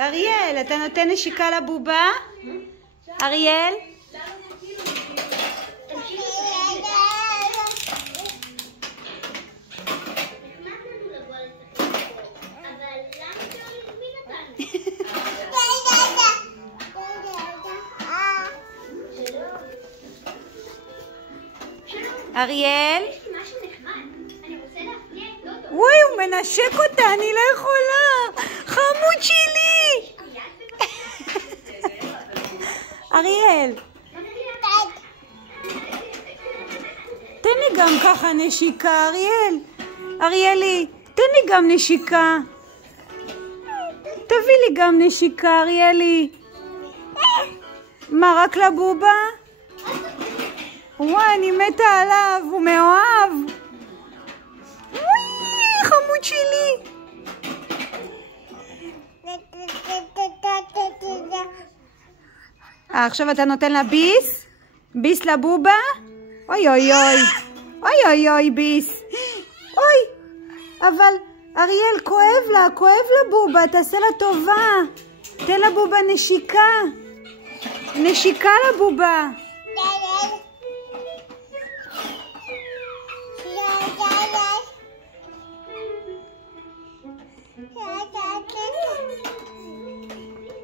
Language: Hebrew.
אריאל, אתה נותן נשיקה לבובה? אריאל? אריאל? וואי, הוא מנשק אותה, אני לא יכולה. חמוד שלי. אריאל, תן לי גם ככה נשיקה, אריאל. אריאלי, תן לי גם נשיקה. תביא לי גם נשיקה, אריאלי. מה, רק לבובה? וואי, אני מתה עליו, הוא מאוהב. וואי, חמוד שלי. עכשיו אתה נותן לה ביס? ביס לבובה? אוי אוי אוי. אוי אוי אוי ביס. אוי, אבל אריאל, כואב לבובה, תעשה לה טובה. תן לבובה נשיקה. נשיקה לבובה.